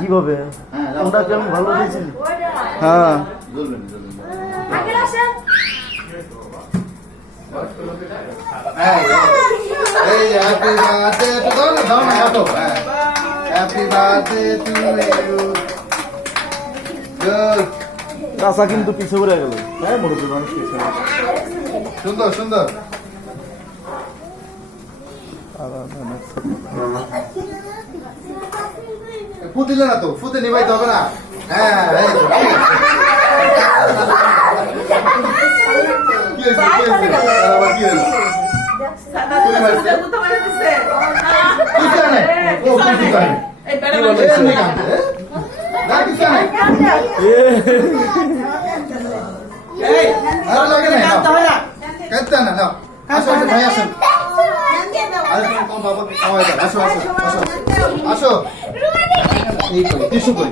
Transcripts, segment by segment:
কিভাবে ওটাকে আমি ভালো দিয়েছি। হ্যাঁ চাষা কিন্তু পিছে পড়ে গেল। হ্যাঁ মনোযোগ মানুষ সুন্দর সুন্দর। ফুটিলে না তো, ফুটে নিবাইতে হবে না। হ্যাঁ কি হয়েছে কি হয়েছে ভাই আসেন। আসো টিস্যু করি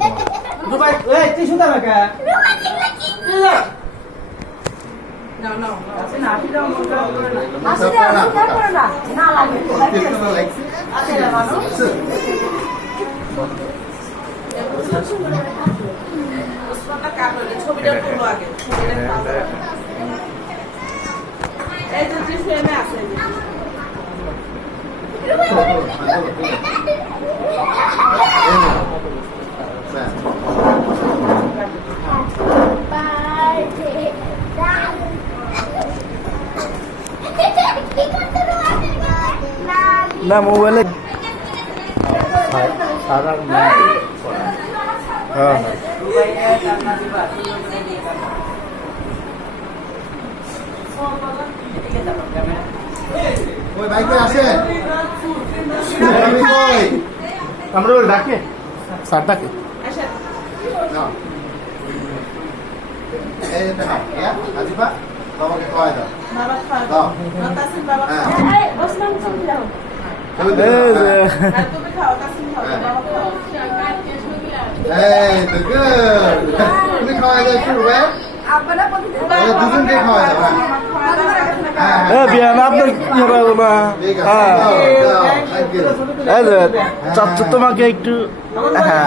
ছবিটা তুলো আগে। এই তো ফ্রেমে আছে। না মোবাইলে হ্যাঁ ওই বাইকে আসে আমরা ডাকে স্যার ডাকে আজিবা বাবাকে খাওয়াই দাও দাও। তুমি খাওয়াই দাও একটু দুজনকে খাওয়াই দাও। বিয়ান আপনার কি হবে না। হ্যাঁ চাচ্ছু তোমাকে একটু হ্যাঁ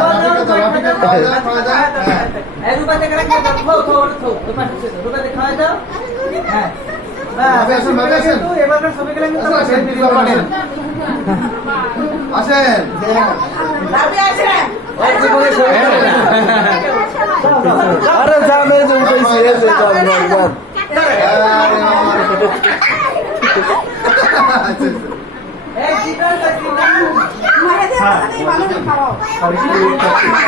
আসেন আরে জানে যে উঠেছি